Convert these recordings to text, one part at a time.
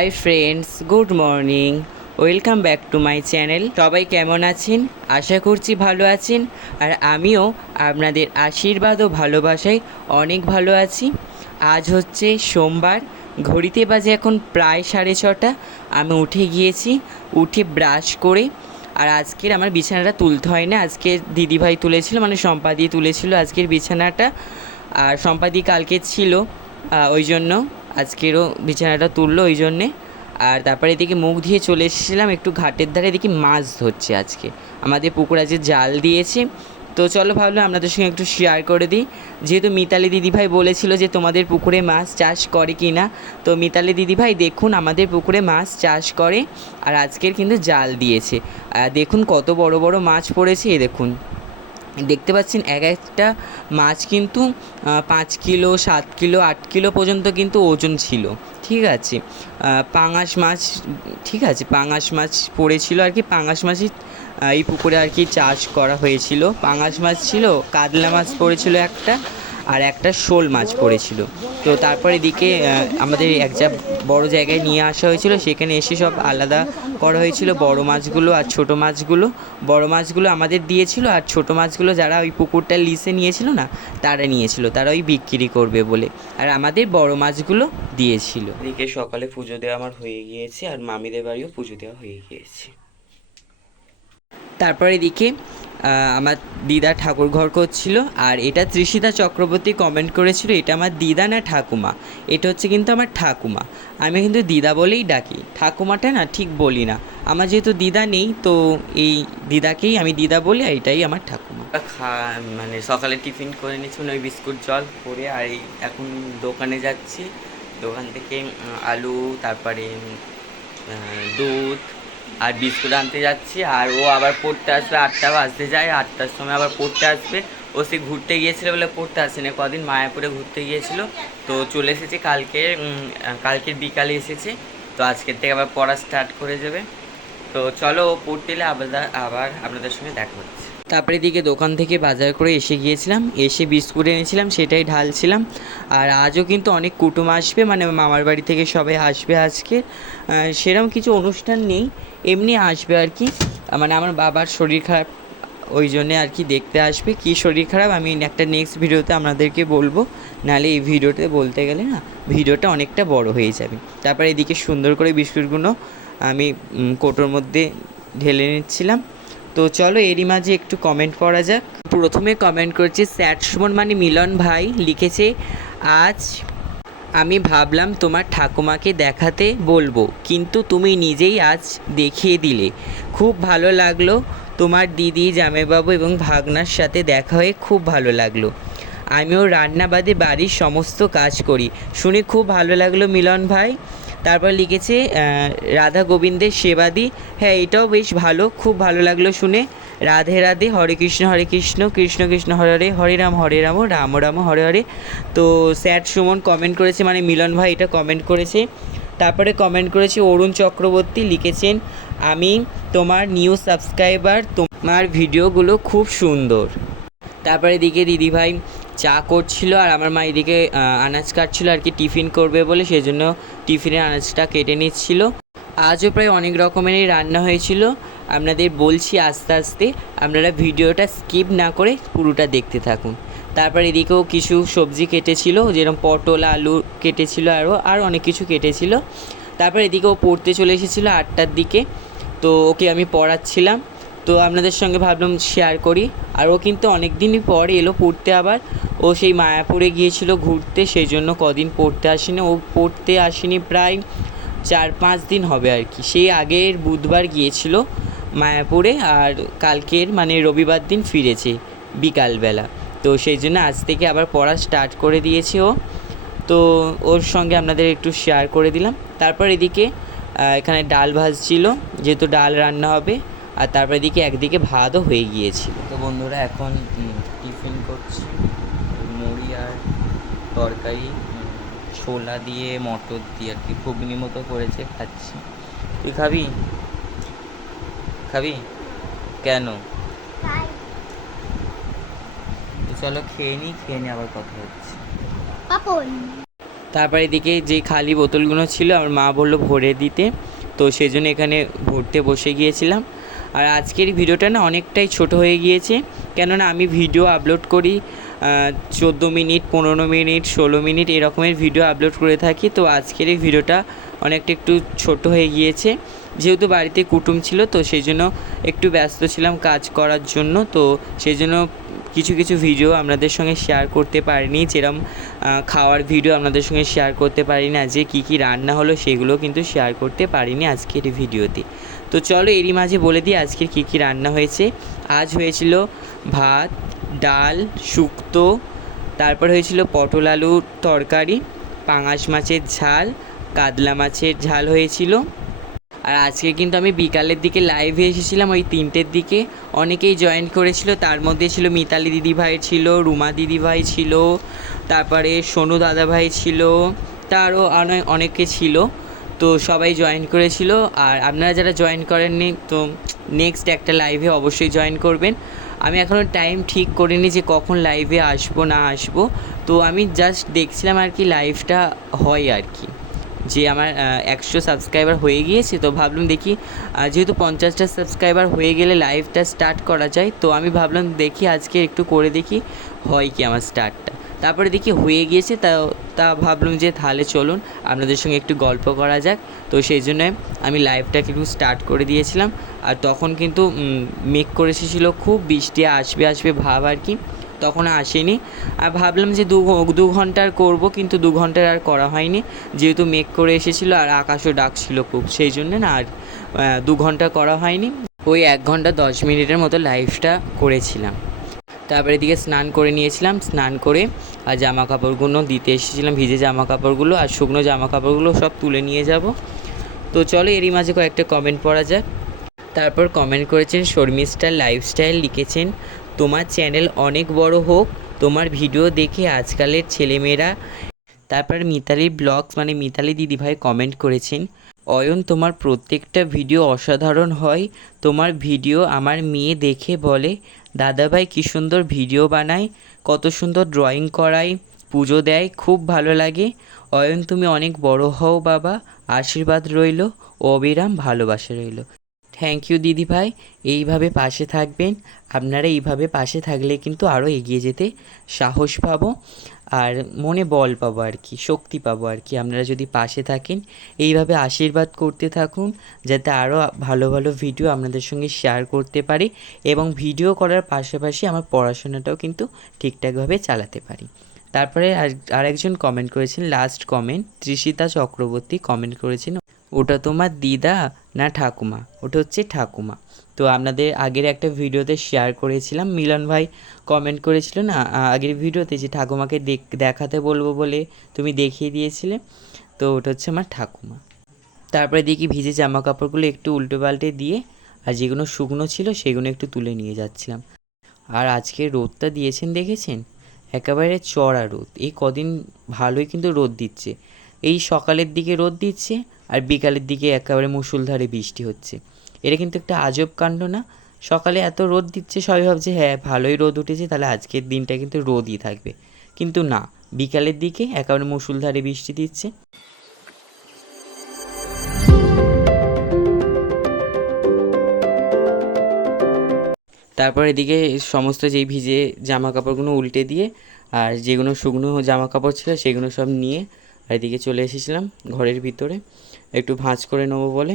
Hi friends, good morning. Welcome back to my channel. সবাই কেমন আছেন? আশা করছি ভালো আছেন। আর আমিও আপনাদের আশীর্বাদ ও ভালোবাসায় অনেক ভালো আছি। আজ হচ্ছে সোমবার, ঘড়িতে বাজে এখন প্রায় 6:30। আমি উঠে গিয়েছি, উঠে ব্রাশ করে। আর আজকের আমার বিছানাটা তুলতে হয় না, আজকে দিদিভাই তুলেছিল, মানে সম্পাদি তুলেছিল আজকের বিছানাটা। আর সম্পাদি কালকে ছিল, ওই জন্য আজকেরও বিছানাটা তুললো ওই জন্যে। আর তারপরে এদিকে মুখ ধুয়ে চলে এসেছিলাম একটু ঘাটের ধারে, দেখি মাছ ধরছে আজকে আমাদের পুকুর, আজকে জাল দিয়েছে। তো চলো ভাবলাম আপনাদের সঙ্গে একটু শেয়ার করে দিই, যেহেতু মিতালি দিদিভাই বলেছিল যে তোমাদের পুকুরে মাছ চাষ করে কি না। তো মিতালি দিদিভাই দেখুন আমাদের পুকুরে মাছ চাষ করে, আর আজকের কিন্তু জাল দিয়েছে। দেখুন কত বড় বড় মাছ পড়েছে, এই দেখুন দেখতে পাচ্ছেন এক একটা মাছ কিন্তু 5 কিলো, 7 কিলো, 8 কিলো পর্যন্ত কিন্তু ওজন ছিল। ঠিক আছে, পাঙাশ মাছ, ঠিক আছে, পাঙাশ মাছ পড়েছিল আর কি। পাঙাশ মাছই এই পুকুরে আর কি চাষ করা হয়েছিল। পাঙাশ মাছ ছিল, কাতলা মাছ পড়েছিল একটা, আর একটা শোল মাছ পড়েছিল। তো তারপর এদিকে আমাদের বড় জায়গায় নিয়ে আসা হয়েছিল, সেখানে এসে সব আলাদা করা হয়েছিল, বড় মাছগুলো আর ছোট মাছগুলো। বড় মাছগুলো আমাদের দিয়েছিল, আর ছোট মাছগুলো যারা ওই পুকুরটা লিসে নিয়েছিল না, তারা নিয়েছিল, তারা ওই বিক্রি করবে বলে। আর আমাদের বড় মাছগুলো দিয়েছিল। এদিকে সকালে পুজো দেওয়া আমার হয়ে গিয়েছে, আর মামিদের বাড়িও পুজো দেওয়া হয়ে গিয়েছে। তারপর এদিকে আমার দিদা ঠাকুর ঘর করছিল। আর এটা তৃষিতা চক্রবর্তী কমেন্ট করেছিল এটা আমার দিদা না ঠাকুমা। এটা হচ্ছে কিন্তু আমার ঠাকুমা, আমি কিন্তু দিদা বলেই ডাকি, ঠাকুমাটা না ঠিক বলি না। আমার যেহেতু দিদা নেই, তো এই দিদাকেই আমি দিদা বলি, আর এটাই আমার ঠাকুমা। মানে সকালে টিফিন করে নিচ্ছি, ওই বিস্কুট জল করে, আর এই এখন দোকানে যাচ্ছি। দোকান থেকে আলু, তারপরে দুধ আর বিস্কুট আনতে যাচ্ছি। আর ও আবার পড়তে আসবে, 8টা বাজতে যায়, 8টার সময় আবার পড়তে আসবে। ও সে ঘুরতে গিয়েছিল বলে পড়তে আসেনি, কদিন মায়াপুরে ঘুরতে গিয়েছিল, তো চলে এসেছে কালকের বিকালে এসেছে। তো আজকের থেকে আবার পড়া স্টার্ট করে যাবে। তো চলো ও পড়তে এলে আবার আপনাদের সঙ্গে দেখা হচ্ছে। তারপরে এদিকে দোকান থেকে বাজার করে এসে গিয়েছিলাম, এসে বিস্কুট এনেছিলাম, সেটাই ঢালছিলাম। আর আজও কিন্তু অনেক কুটুম আসবে, মানে মামার বাড়ি থেকে সবাই আসবে আজকে। সেরকম কিছু অনুষ্ঠান নেই, এমনি আসবে আর কি। মানে আমার বাবার শরীর খারাপ, ওই জন্যে আর কি দেখতে আসবে। কী শরীর খারাপ আমি একটা নেক্সট ভিডিওতে আপনাদেরকে বলবো, নাহলে এই ভিডিওতে বলতে গেলে না ভিডিওটা অনেকটা বড় হয়ে যাবে। তারপরে এদিকে সুন্দর করে বিস্কুটগুলো আমি কৌটোর মধ্যে ঢেলে নিচ্ছিলাম। তো চলো এরই মাঝে একটু কমেন্ট পড়া যাক। প্রথমে কমেন্ট করছি স্যাড সুমন মানে মিলন ভাই, লিখেছে আজ আমি ভাবলাম তোমার ঠাকুমাকে দেখাতে বলবো, কিন্তু তুমি নিজেই আজ দেখিয়ে দিলে। খুব ভালো লাগলো, তোমার দিদি, জামাইবাবু এবং ভাগনার সাথে দেখা হয়ে খুব ভালো লাগলো। আমিও রান্না বাদে বাড়ির সমস্ত কাজ করি, শুনে খুব ভালো লাগলো মিলন ভাই। তারপর লিখেছে রাধা গোবিন্দের সেবাদি, হ্যাঁ এটাও বেশ ভালো, খুব ভালো লাগলো শুনে। রাধে রাধে, হরে কৃষ্ণ কৃষ্ণ কৃষ্ণ হরে হরে, হরে রাম রাম রাম হরে হরে। তো স্যাড সুমন কমেন্ট করেছে, মানে মিলন ভাই এটা কমেন্ট করেছে। তারপরে কমেন্ট করেছে অরুণ চক্রবর্তী, লিখেছেন আমি তোমার নিউ সাবস্ক্রাইবার, তোমার ভিডিওগুলো খুব সুন্দর। তারপরে এদিকে দিদিভাই চা করছিল, আর আমার মা এদিকে আনাজ কাটছিল আর কি, টিফিন করবে বলে, সেই জন্য টিফিনের আনাজটা কেটে নিচ্ছিল। আজও প্রায় অনেক রকমেরই রান্না হয়েছিল, আপনাদের বলছি আস্তে আস্তে, আপনারা ভিডিওটা স্কিপ না করে পুরোটা দেখতে থাকুন। তারপর এদিকেও কিছু সবজি কেটেছিল, যেরকম পটল, আলু কেটেছিল, আর অনেক কিছু কেটেছিল। তারপর এদিকেও পড়তে চলে এসেছিলো 8টার দিকে, তো ওকে আমি পড়াচ্ছিলাম। তো আপনাদের সঙ্গে ভাবলাম শেয়ার করি। আর ও কিন্তু অনেক দিনই পর এলো পড়তে আবার, ও সেই মায়াপুরে গিয়েছিল ঘুরতে, সেই জন্য কদিন পড়তে আসেনি। ও পড়তে আসেনি প্রায় 4-5 দিন হবে আর কি। সেই আগের বুধবার গিয়েছিল মায়াপুরে, আর কালকের মানে রবিবার দিন ফিরেছে বিকালবেলা। তো সেই জন্য আজ থেকে আবার পড়া স্টার্ট করে দিয়েছে ও। তো ওর সঙ্গে আপনাদের একটু শেয়ার করে দিলাম। তারপর এদিকে এখানে ডাল ভাজছিল, যেহেতু ডাল রান্না হবে। আর তারপর এদিকে একদিকে ভাতও হয়ে গিয়েছিল। তো বন্ধুরা এখন টিফিন করছি, মুড়ি আর তরকারি, ছোলা দিয়ে মটর দিয়ে আর কি ঘুগনি মতো করেছে, খাচ্ছি। তুই খাবি? খাবি কেন? তো চলো খেয়ে নিই, খেয়ে নিয়ে আবার কথা হচ্ছে। তারপর এদিকে যে খালি বোতলগুলো ছিল আমার মা বললো ভরে দিতে, তো সেই জন্য এখানে ভরতে বসে গিয়েছিলাম। আর আজকের ভিডিওটা না অনেকটাই ছোট হয়ে গিয়েছে, কেননা আমি ভিডিও আপলোড করি 14 মিনিট, 15 মিনিট, 16 মিনিট এরকমের ভিডিও আপলোড করে থাকি। তো আজকের এই ভিডিওটা অনেকটা একটু ছোট হয়ে গিয়েছে, যেহেতু বাড়িতে কুটুম ছিল, তো সেই জন্য একটু ব্যস্ত ছিলাম কাজ করার জন্য। তো সেই জন্য কিছু কিছু ভিডিও আপনাদের সঙ্গে শেয়ার করতে পারিনি, যেরকম খাওয়ার ভিডিও আপনাদের সঙ্গে শেয়ার করতে পারি না, যে কী কী রান্না হলো সেগুলো কিন্তু শেয়ার করতে পারিনি আজকের ভিডিওতে। তো চলো এরই মাঝে বলে দিই আজকের কী কী রান্না হয়েছে। আজ হয়েছিল ভাত, ডাল, শুক্তো, তারপর হয়েছিল পটল আলুর তরকারি, পাঙাশ মাছের ঝাল, কাতলা মাছের ঝাল হয়েছিল। আর আজকে কিন্তু আমি বিকালের দিকে লাইভে এসেছিলাম ওই 3টের দিকে, অনেকেই জয়েন করেছিল, তার মধ্যে ছিল মিতালি দিদিভাই ছিল, রুমা দিদিভাই ছিল, তারপরে সোনু দাদাভাই ছিল, তারও অনেকে ছিল। তো সবাই জয়েন করেছিল। আর আপনারা যারা জয়েন করেননি, তো নেক্সট একটা লাইভে অবশ্যই জয়েন করবেন। আমি এখনও টাইম ঠিক করিনি যে কখন লাইভে আসবো না আসবো, তো আমি জাস্ট দেখছিলাম আর কি লাইভটা হয় আর কি, যে আমার 100 সাবস্ক্রাইবার হয়ে গিয়েছে। তো ভাবলাম দেখি, যেহেতু 50টা সাবস্ক্রাইবার হয়ে গেলে লাইভটা স্টার্ট করা যায়, তো আমি ভাবলাম দেখি আজকে একটু করে দেখি হয় কি আমার স্টার্টটা। তারপরে দেখি হয়ে গিয়েছে, তা ভাবলাম যে তাহলে চলুন আপনাদের সঙ্গে একটু গল্প করা যাক। তো সেই জন্য আমি লাইভটাকে একটু স্টার্ট করে দিয়েছিলাম। আর তখন কিন্তু মেঘ করে এসেছিলো, খুব বৃষ্টি আসবে আসবে ভাব আর কি, তখন আসেনি। আর ভাবলাম যে দু ঘন্টার করবো, কিন্তু 2 ঘন্টার আর করা হয়নি, যেহেতু মেঘ করে এসেছিলো আর আকাশও ডাকছিল খুব, সেই জন্য না আর 2 ঘন্টা করা হয়নি। ওই 1 ঘন্টা 10 মিনিটের মতো লাইভটা করেছিলাম। তারপরে এদিকে স্নান করে নিয়েছিলাম, স্নান করে আর জামা কাপড়গুলো দিতে এসেছিলাম, ভিজে জামা কাপড়গুলো আর শুকনো জামা কাপড়গুলো সব তুলে নিয়ে যাব। তো চলো এরই মাঝে কয়েকটা কমেন্ট পড়া যাক। তারপর কমেন্ট করেছেন শর্মিষ্ঠার লাইফস্টাইল, লিখেছেন তোমার চ্যানেল অনেক বড় হোক, তোমার ভিডিও দেখে আজকালের ছেলেমেয়েরা। তারপর মিতালি ব্লগস মানে মিতালি দিদিভাই কমেন্ট করেছেন, অয়ন তোমার প্রত্যেকটা ভিডিও অসাধারণ হয়, তোমার ভিডিও আমার মেয়ে দেখে বলে দাদাভাই কী সুন্দর ভিডিও বানায়, কত সুন্দর ড্রয়িং করায়, পুজো দেয়, খুব ভালো লাগে। অয়ন তুমি অনেক বড় হও বাবা, আশীর্বাদ রইল, অবিরাম ভালোবাসা রইল। থ্যাংক ইউ দিদিভাই, এইভাবে পাশে থাকবেন। আপনারা এইভাবে পাশে থাকলে কিন্তু আরও এগিয়ে যেতে সাহস পাবো আর মনে বল পাবো আর কি, শক্তি পাবো আর কি। আপনারা যদি পাশে থাকেন, এইভাবে আশীর্বাদ করতে থাকুন, যাতে আরও ভালো ভালো ভিডিও আপনাদের সঙ্গে শেয়ার করতে পারি এবং ভিডিও করার পাশাপাশি আমার পড়াশোনাটাও কিন্তু ঠিকঠাকভাবে চালাতে পারি। তারপরে আরেকজন কমেন্ট করেছেন, last comment Trishita Chakraborty comment করেছেন, ওটা তোমার দিদা না ঠাকুমা? ওটা হচ্ছে ঠাকুমা। তো আপনাদের আগের একটা ভিডিওতে শেয়ার করেছিলাম, মিলন ভাই কমেন্ট করেছিল না আগের ভিডিওতে, যে ঠাকুমাকে দেখাতে বলবো বলে তুমি দেখিয়ে দিয়েছিলে, তো ওটা হচ্ছে আমার ঠাকুমা। তারপরে দেখি ভিজে জামা কাপড়গুলো একটু উল্টো পাল্টে দিয়ে আর যেগুলো শুকনো ছিল সেগুলো একটু তুলে নিয়ে যাচ্ছিলাম। আর আজকে রোদটা দিয়েছেন দেখেছেন, একেবারে চড়া রোদ। এই কদিন ভালোই কিন্তু রোদ দিচ্ছে, এই সকালের দিকে রোদ দিচ্ছে আর বিকালের দিকে একেবারে মুষলধারে বৃষ্টি হচ্ছে। এটা কিন্তু একটা আজব কাণ্ড না? সকালে এত রোদ দিচ্ছে, সবাই ভাবছে হ্যাঁ ভালোই রোদ উঠেছে, তাহলে আজকের দিনটা কিন্তু রোদই থাকবে, কিন্তু না, বিকালের দিকে একেবারে মুষলধারে বৃষ্টি দিচ্ছে। তারপর এদিকে সমস্ত যেই ভিজে জামা কাপড়গুলো উল্টে দিয়ে আর যেগুলো শুকনো জামা কাপড় ছিল সেগুলো সব নিয়ে আর এদিকে চলে এসেছিলাম ঘরের ভিতরে একটু ভাঁজ করে নেবো বলে।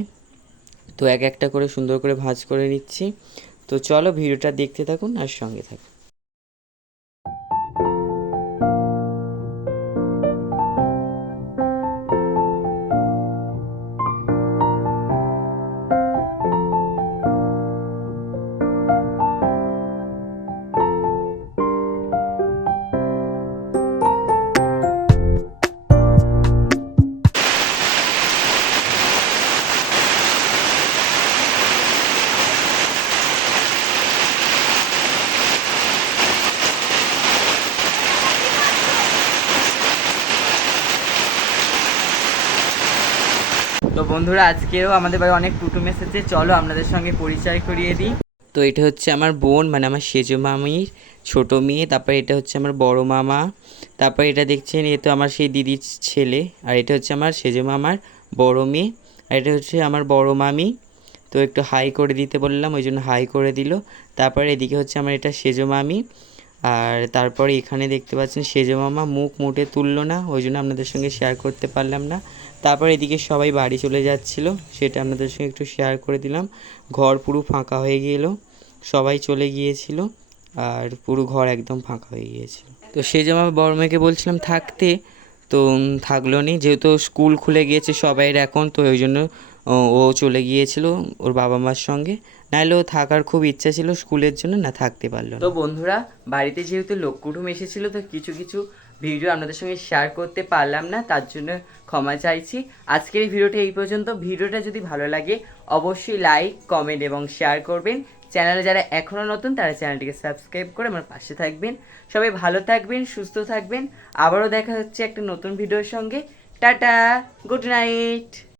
তো এক একটা করে সুন্দর করে ভাঁজ করে নিচ্ছি। তো চলো ভিডিওটা দেখতে থাকুন আর সঙ্গে থাকুন। তো বন্ধুরা আজকেও আমাদের বাড়ি অনেক কুটুম এসেছে, চলো আপনাদের সঙ্গে পরিচয় করিয়ে দিই। তো এটা হচ্ছে আমার বোন মানে আমার সেজো মামির ছোটো মেয়ে, তারপরে এটা হচ্ছে আমার বড় মামা, তারপর এটা দেখছেন, এ তো আমার সেই দিদির ছেলে, আর এটা হচ্ছে আমার সেজো মামার বড় মেয়ে, আর এটা হচ্ছে আমার বড় মামি। তো একটু হাই করে দিতে বললাম, ওই জন্য হাই করে দিল। তারপরে এদিকে হচ্ছে আমার এটা সেজো মামি, আর তারপরে এখানে দেখতে পাচ্ছেন সেজো মামা মুখ মুটে তুললো না, ওই জন্য আপনাদের সঙ্গে শেয়ার করতে পারলাম না। তারপর এদিকে সবাই বাড়ি চলে যাচ্ছিল, সেটা আপনাদের সঙ্গে একটু শেয়ার করে দিলাম। ঘর পুরো ফাঁকা হয়ে গেল, সবাই চলে গিয়েছিল, আর পুরো ঘর একদম ফাঁকা হয়ে গিয়েছিল। তো সেজো মামা বড় মেয়েকে বলছিলাম থাকতে, তো থাকলো নি, যেহেতু স্কুল খুলে গিয়েছে সবাইয়ের এখন, তো ওই জন্য ও চলে গিয়েছিল ওর বাবা মার সঙ্গে। নাহলে ও থাকার খুব ইচ্ছা ছিল স্কুলের জন্য, না থাকতে পারলো না। তো বন্ধুরা, বাড়িতে যেহেতু লোক কুটুম এসেছিল, তো কিছু কিছু ভিডিও আপনাদের সঙ্গে শেয়ার করতে পারলাম না, তার জন্য ক্ষমা চাইছি। আজকের এই ভিডিওটা এই পর্যন্ত। ভিডিওটা যদি ভালো লাগে অবশ্যই লাইক, কমেন্ট এবং শেয়ার করবেন। চ্যানেলে যারা এখনও নতুন তারা চ্যানেলটিকে সাবস্ক্রাইব করে আমার পাশে থাকবেন। সবাই ভালো থাকবেন, সুস্থ থাকবেন। আবারও দেখা হচ্ছে একটা নতুন ভিডিওর সঙ্গে। Tata, good night.